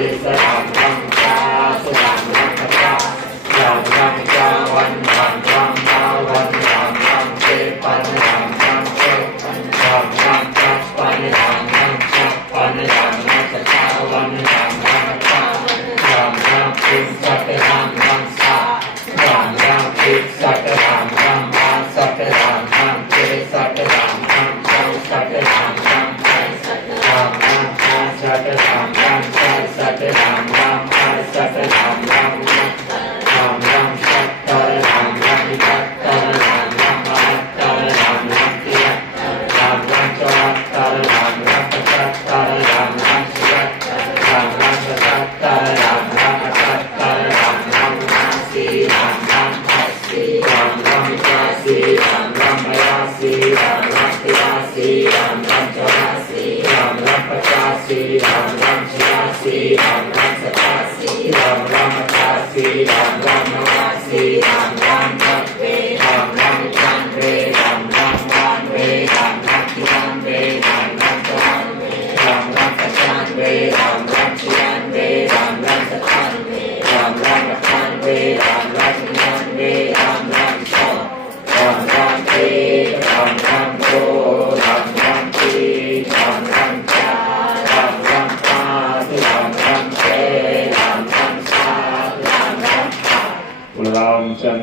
วิสรังรังชาสรังรังชารังรังชาวันรังรังมาวันรังรังเจปันรังรังเจรังรังจักปันรังรังจักปันรังรังชาวันรังรังชารังรังพิสัตรังรังชารังรังพิสัตรังรังมาสัตรังรังเจสัตรังรังชาสัตรังรังใจรังรังชาสัตรังรังใจสัตรังรังใจสัตรังรังรังรังสัตรังรังจัตรังรังมาตรังรังเทียรังรังจวัตรังรังจัตรังรังเทียรังรังจัตรังรังจัตรังรังนาสีรังรังทัสสีรังรังจาสีรังรังมยาสีรังรังเทียสีรังรังจวัตสีรังรังปัจจาสีรังรังชยาสีรังรังสัจจาสีรังรังมัจจาสีรังรัง